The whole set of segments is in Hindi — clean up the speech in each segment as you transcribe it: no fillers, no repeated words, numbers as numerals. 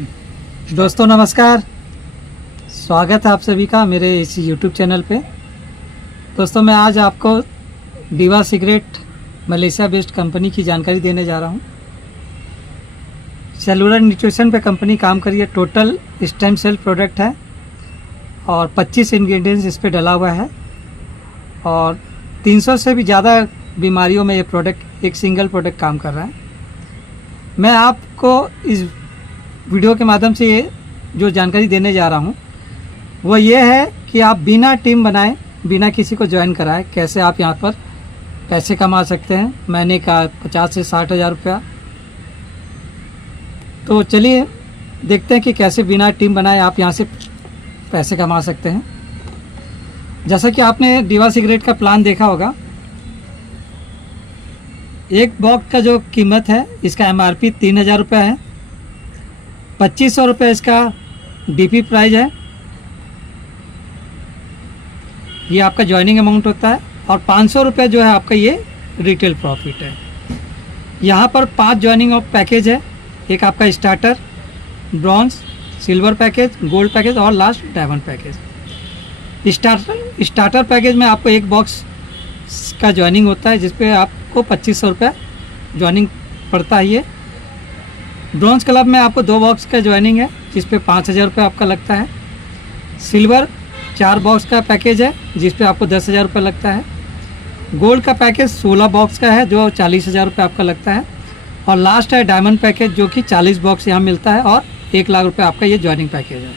दोस्तों नमस्कार, स्वागत है आप सभी का मेरे इस YouTube चैनल पे। दोस्तों मैं आज आपको दीवा सिगरेट मलेशिया बेस्ड कंपनी की जानकारी देने जा रहा हूँ। सेलुलर न्यूट्रिशन पे कंपनी काम करी है। टोटल स्टेम सेल प्रोडक्ट है और 25 इंग्रेडिएंट्स इस पे डला हुआ है और 300 से भी ज़्यादा बीमारियों में ये प्रोडक्ट एक सिंगल प्रोडक्ट काम कर रहा है। मैं आपको इस वीडियो के माध्यम से ये जो जानकारी देने जा रहा हूँ वो ये है कि आप बिना टीम बनाए, बिना किसी को ज्वाइन कराए कैसे आप यहाँ पर पैसे कमा सकते हैं। महीने का 50 से 60 हज़ार रुपया। तो चलिए देखते हैं कि कैसे बिना टीम बनाए आप यहाँ से पैसे कमा सकते हैं। जैसा कि आपने दीवा सिगरेट का प्लान देखा होगा, एक बॉक्स का जो कीमत है इसका MRP 3000 रुपये है। 2500 रुपये इसका DP प्राइस है। ये आपका ज्वाइनिंग अमाउंट होता है और 500 रुपये जो है आपका ये रिटेल प्रॉफिट है। यहाँ पर 5 ज्वाइनिंग ऑफ पैकेज है। एक आपका starter, bronze, silver package, gold package और last diamond package. Starter package में आपको एक बॉक्स का ज्वाइनिंग होता है जिसपे आपको 2500 रुपये ज्वाइनिंग पड़ता है। ये ब्रॉन्ज क्लब में आपको 2 बॉक्स का ज्वाइनिंग है जिस पे 5000 रुपये आपका लगता है। सिल्वर 4 बॉक्स का पैकेज है जिस पे आपको 10,000 रुपये लगता है। गोल्ड का पैकेज 16 बॉक्स का है जो 40,000 रुपये आपका लगता है। और लास्ट है डायमंड पैकेज जो कि 40 बॉक्स यहाँ मिलता है और 1 लाख रुपये आपका ये ज्वाइनिंग पैकेज है।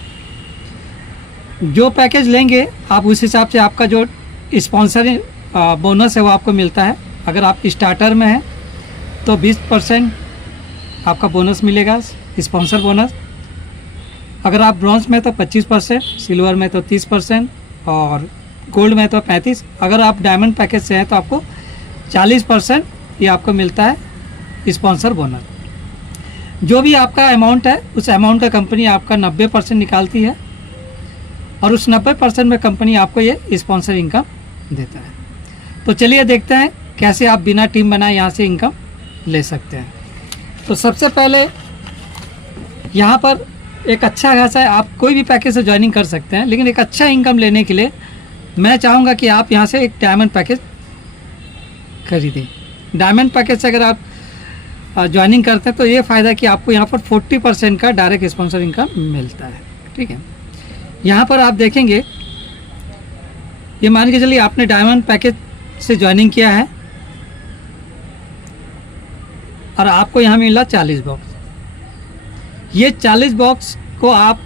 जो पैकेज लेंगे आप उस हिसाब से आपका जो स्पॉन्सर बोनस है वो आपको मिलता है। अगर आप स्टार्टर में हैं तो 20% आपका बोनस मिलेगा, स्पॉन्सर बोनस। अगर आप ब्रॉन्ज में तो 25%, सिल्वर में तो 30% और गोल्ड में तो 35%। अगर आप डायमंड पैकेज से हैं तो आपको 40% ये आपको मिलता है स्पॉन्सर बोनस। जो भी आपका अमाउंट है उस अमाउंट का कंपनी आपका 90% निकालती है और उस 90% में कंपनी आपको ये स्पॉन्सर इनकम देता है। तो चलिए देखते हैं कैसे आप बिना टीम बनाए यहाँ से इनकम ले सकते हैं। तो सबसे पहले यहाँ पर एक अच्छा खासा है, आप कोई भी पैकेज से ज्वाइनिंग कर सकते हैं, लेकिन एक अच्छा इनकम लेने के लिए मैं चाहूँगा कि आप यहाँ से एक डायमंड पैकेज खरीदें। डायमंड पैकेज से अगर आप ज्वाइनिंग करते हैं तो ये फ़ायदा कि आपको यहाँ पर 40% का डायरेक्ट स्पॉन्सर इनकम मिलता है। ठीक है, यहाँ पर आप देखेंगे, ये मान के चलिए आपने डायमंड पैकेज से ज्वाइनिंग किया है और आपको यहाँ मिला 40 बॉक्स। ये 40 बॉक्स को आप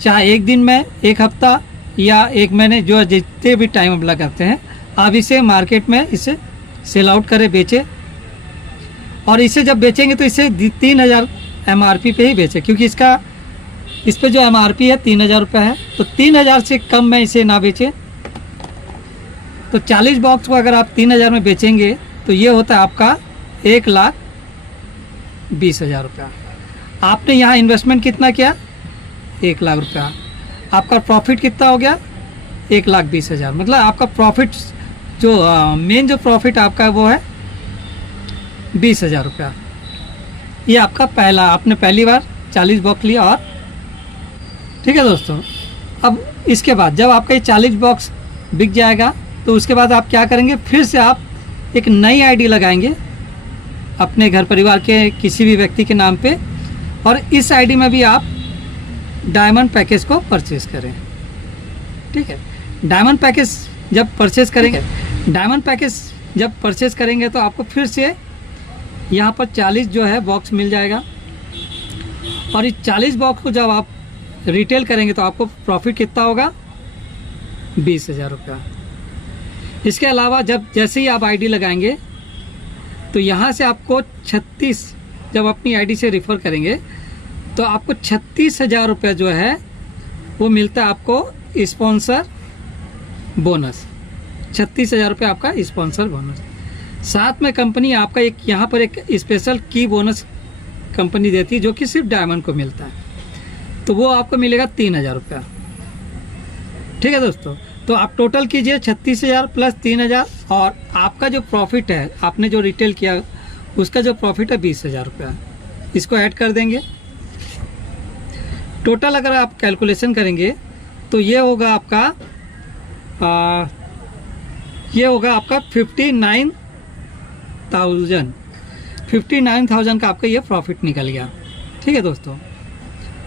चाहे एक दिन में, एक हफ्ता या एक महीने, जो जितने भी टाइम अप्लाई करते हैं, आप इसे मार्केट में इसे सेल आउट करें, बेचें। और इसे जब बेचेंगे तो इसे 3000 MRP पे ही बेचें, क्योंकि इस पे जो MRP है 3000 रुपये है। तो 3000 से कम में इसे ना बेचें। तो 40 बॉक्स को अगर आप 3000 में बेचेंगे तो ये होता है आपका 1,20,000 रुपया। आपने यहाँ इन्वेस्टमेंट कितना किया? 1 लाख रुपया। आपका प्रॉफिट कितना हो गया? 1,20,000। मतलब आपका प्रॉफिट जो मेन जो प्रॉफिट आपका है वो है 20,000 रुपया। ये आपका पहला, आपने पहली बार 40 बॉक्स लिया। और ठीक है दोस्तों, अब इसके बाद जब आपका ये 40 बॉक्स बिक जाएगा तो उसके बाद आप क्या करेंगे, फिर से आप एक नई आईडी लगाएंगे अपने घर परिवार के किसी भी व्यक्ति के नाम पे, और इस आईडी में भी आप डायमंड पैकेज को परचेस करें। ठीक है, डायमंड पैकेज जब परचेस करेंगे तो आपको फिर से यहाँ पर 40 जो है बॉक्स मिल जाएगा। और इस 40 बॉक्स को जब आप रिटेल करेंगे तो आपको प्रॉफिट कितना होगा? 20,000 रुपया। इसके अलावा जैसे ही आप आईडी लगाएंगे तो यहाँ से आपको 36, जब अपनी आईडी से रेफ़र करेंगे तो आपको 36,000 रुपये जो है वो मिलता है आपको स्पॉन्सर बोनस। 36,000 रुपये आपका स्पॉन्सर बोनस। साथ में कंपनी आपका एक यहाँ पर एक स्पेशल की बोनस कंपनी देती है जो कि सिर्फ डायमंड को मिलता है, तो वो आपको मिलेगा 3,000 रुपया। ठीक है दोस्तों, तो आप टोटल कीजिए 36,000 प्लस 3,000 और आपका जो प्रॉफिट है, आपने जो रिटेल किया उसका जो प्रॉफिट है 20,000 रुपया, इसको ऐड कर देंगे टोटल अगर आप कैलकुलेशन करेंगे तो ये होगा आपका 59,000 का आपका ये प्रॉफिट निकल गया। ठीक है दोस्तों,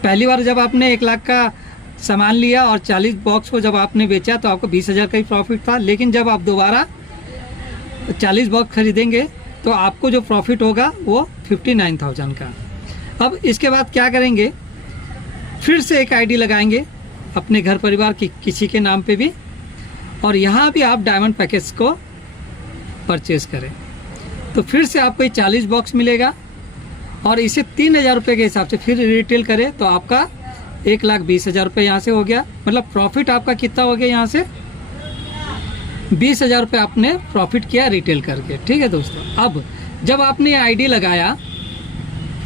पहली बार जब आपने 1 लाख का सामान लिया और 40 बॉक्स को जब आपने बेचा तो आपको 20,000 का ही प्रॉफिट था, लेकिन जब आप दोबारा 40 बॉक्स खरीदेंगे तो आपको जो प्रॉफिट होगा वो 59,000 का। अब इसके बाद क्या करेंगे, फिर से एक आईडी लगाएंगे अपने घर परिवार की किसी के नाम पे भी, और यहाँ भी आप डायमंड पैकेज को परचेज़ करें तो फिर से आपको 40 बॉक्स मिलेगा, और इसे 3,000 रुपये के हिसाब से फिर रिटेल करें तो आपका 1,20,000 रुपये यहाँ से हो गया। मतलब प्रॉफिट आपका कितना हो गया, यहाँ से 20,000 रुपये आपने प्रॉफिट किया रिटेल करके। ठीक है दोस्तों, अब जब आपने आईडी लगाया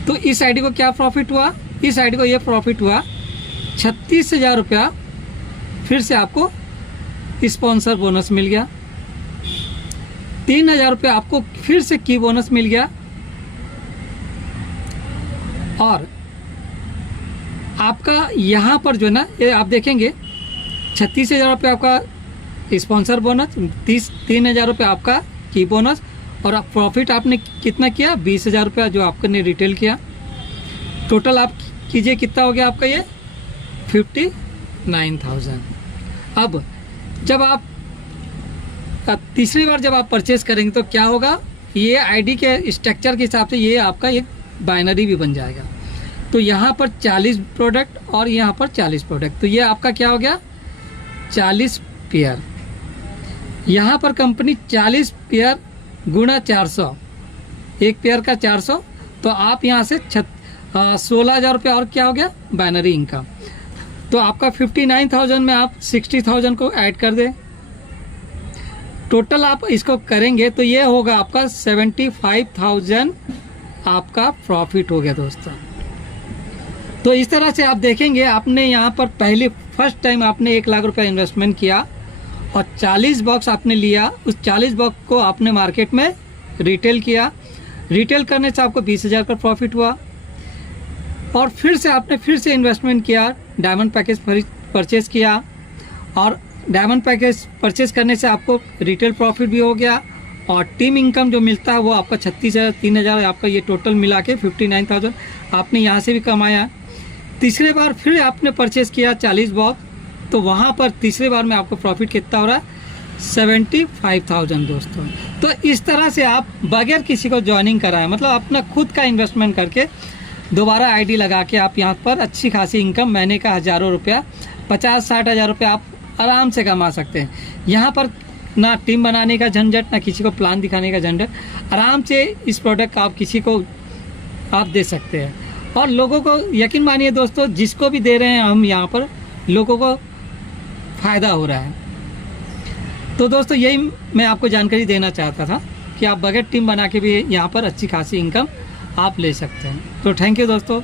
तो इस आईडी को क्या प्रॉफिट हुआ, इस आईडी को ये प्रॉफिट हुआ 36,000 रुपया फिर से आपको स्पॉन्सर बोनस मिल गया। 3,000 रुपये आपको फिर से की बोनस मिल गया, और आपका यहाँ पर जो है ना, ये आप देखेंगे 36,000 रुपये आपका स्पॉन्सर बोनस, 3,000 रुपये आपका की बोनस, और प्रॉफिट आपने कितना किया 20,000 रुपया जो आपने रिटेल किया। टोटल आप कीजिए कितना हो गया आपका ये 59,000। अब जब आप तीसरी बार जब आप परचेस करेंगे तो क्या होगा, ये आईडी के स्ट्रक्चर के हिसाब से ये आपका एक बाइनरी भी बन जाएगा। तो यहाँ पर 40 प्रोडक्ट और यहाँ पर 40 प्रोडक्ट, तो ये आपका क्या हो गया 40 पेयर। यहाँ पर कंपनी 40 पेयर गुणा 400, एक पेयर का 400, तो आप यहाँ से 16,000 रुपये और क्या हो गया बाइनरी इनकम। तो आपका 59,000 में आप 60,000 को ऐड कर दें, टोटल आप इसको करेंगे तो ये होगा आपका 75,000 आपका प्रॉफिट हो गया दोस्तों। तो इस तरह से आप देखेंगे, आपने यहाँ पर फर्स्ट टाइम आपने 1 लाख रुपया इन्वेस्टमेंट किया और 40 बॉक्स आपने लिया, उस 40 बॉक्स को आपने मार्केट में रिटेल किया, रिटेल करने से आपको 20,000 का प्रॉफिट हुआ, और फिर से आपने फिर से इन्वेस्टमेंट किया, डायमंड पैकेज परचेज़ किया, और डायमंड पैकेज परचेज़ करने से आपको रिटेल प्रॉफिट भी हो गया, और टीम इनकम जो मिलता है वो आपका 36,000, 3,000 आपका ये टोटल मिला के 59,000 आपने यहाँ से भी कमाया। तीसरे बार फिर आपने परचेज़ किया 40 बॉक्स, तो वहाँ पर तीसरे बार में आपको प्रॉफिट कितना हो रहा है 75,000 दोस्तों। तो इस तरह से आप बगैर किसी को ज्वाइनिंग कराएं, मतलब अपना खुद का इन्वेस्टमेंट करके दोबारा आईडी लगा के आप यहाँ पर अच्छी खासी इनकम, महीने का हज़ारों रुपया 50-60 हज़ार रुपया आप आराम से कमा सकते हैं। यहाँ पर ना टीम बनाने का झंझट, ना किसी को प्लान दिखाने का झंझट, आराम से इस प्रोडक्ट का आप किसी को आप दे सकते हैं। और लोगों को यकीन मानिए दोस्तों, जिसको भी दे रहे हैं हम यहाँ पर, लोगों को फ़ायदा हो रहा है। तो दोस्तों यही मैं आपको जानकारी देना चाहता था कि आप बगैर टीम बना के भी यहाँ पर अच्छी खासी इनकम आप ले सकते हैं। तो थैंक यू दोस्तों।